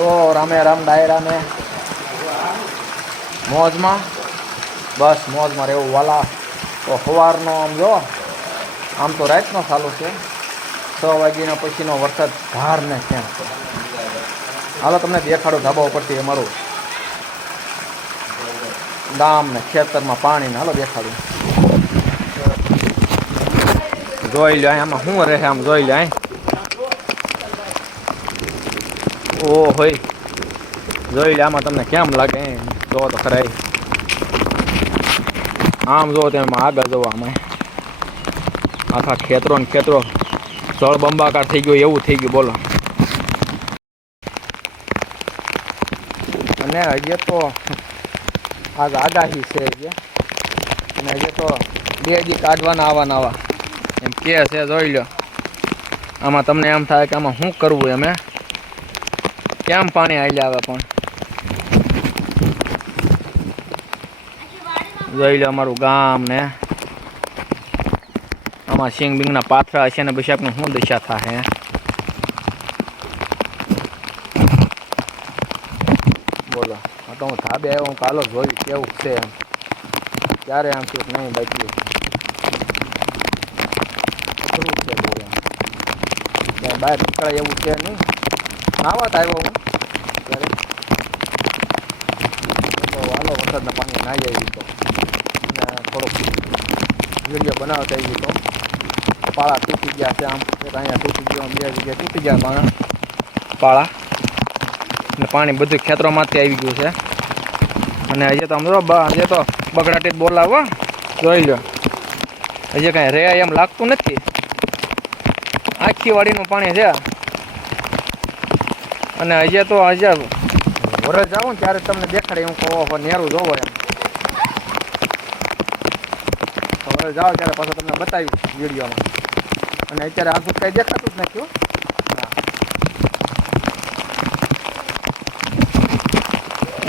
તો રામે રામ. ડાયરાને મોજમાં? બસ, મોજમાં રહેવું, વાલા. તો સવારનો આમ જો, આમ તો રાતનો ચાલુ છે. છ વાગ્યાના પછીનો વરસાદ ધાર ને ક્યાં છે? હાલો, તમને દેખાડો ધાબા ઉપરથી અમારું. ગામ ને ખેતરમાં પાણી ને હાલો, દેખાડું. જોઈ લો આમાં શું રહે આમ જોઈ લો અહીં ઓ હોય જોઈ લે, આમાં તમને કેમ લાગે? જો તો ખરા આમ જોવો તેમ આગળ જોવો આમાં. આખા ખેતરો ને ખેતરો. જળ બંબાકાર થઈ ગયો, એવું થઈ ગયું, બોલો. અને હજી તો આજ આગાહી છે હજી અને હજી તો બે દી કાઢવાના, આવવાના આવા એમ કે છે, જોઈ લો આમાં તમને એમ થાય કે આમાં શું કરવું એમ કેમ પાણી આલ્યા આવે પણ? જોઈ લો અમારું ગામ ને. આમાં સિંગ બિંગના પાથરા હશે ને પછી આપણે શું દિશા થાય બોલો, આ તો હું ધાબે આવ્યો, હું કાલો જોયું કેવું છે એમ. ક્યારે આમ થયું કે નહીં બચ્યું શું છે બોલો? ક્યાંય બહાર નીકળાય એવું છે નહીં? નાવા આવ્યો હું. ત્યારે હાલો વરસાદના પાણી નાહી આવી તો. અને થોડોક વીડિયો બનાવતા આવી તો. પાળા તૂટી ગયા છે આમ. એક અહીંયા તૂટી ગયો બે જગ્યાએ તૂટી ગયા પાણા પાળા. અને પાણી બધું ખેતરોમાંથી આવી ગયું છે. અને હજી તો આમ બા હજી તો બગડાટી બોલાવો. જોઈ લો હજી કાંઈ રે એમ લાગતું નથી. આખી વાડીનું પાણી છે. અને અહીંયા તો હજી વરસ ને ત્યારે તમને દેખાડે હું કહો નેરું જોવો એમ. વરસ જાઓ ત્યારે પાછું તમને બતાવ્યું વિડીયોમાં. અને અત્યારે આખું કાંઈ દેખાતું જ નથી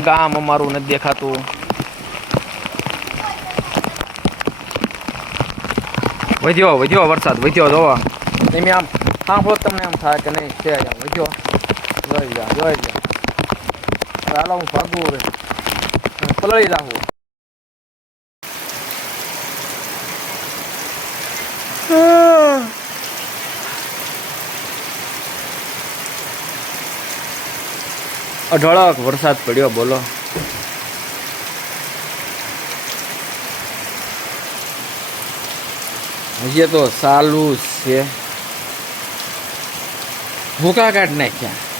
ગામ અમારું નથી દેખાતું. વધ્યો વધ્યો વરસાદ, વધ્યો જોવા. એમ આમ સાંભળો તમને એમ થાય કે નહીં, છે વધ્યો. જોઈ વરસાદ પડ્યો બોલો. હજી તો સાલું છે. ભૂકા કાઢ નાખ્યા.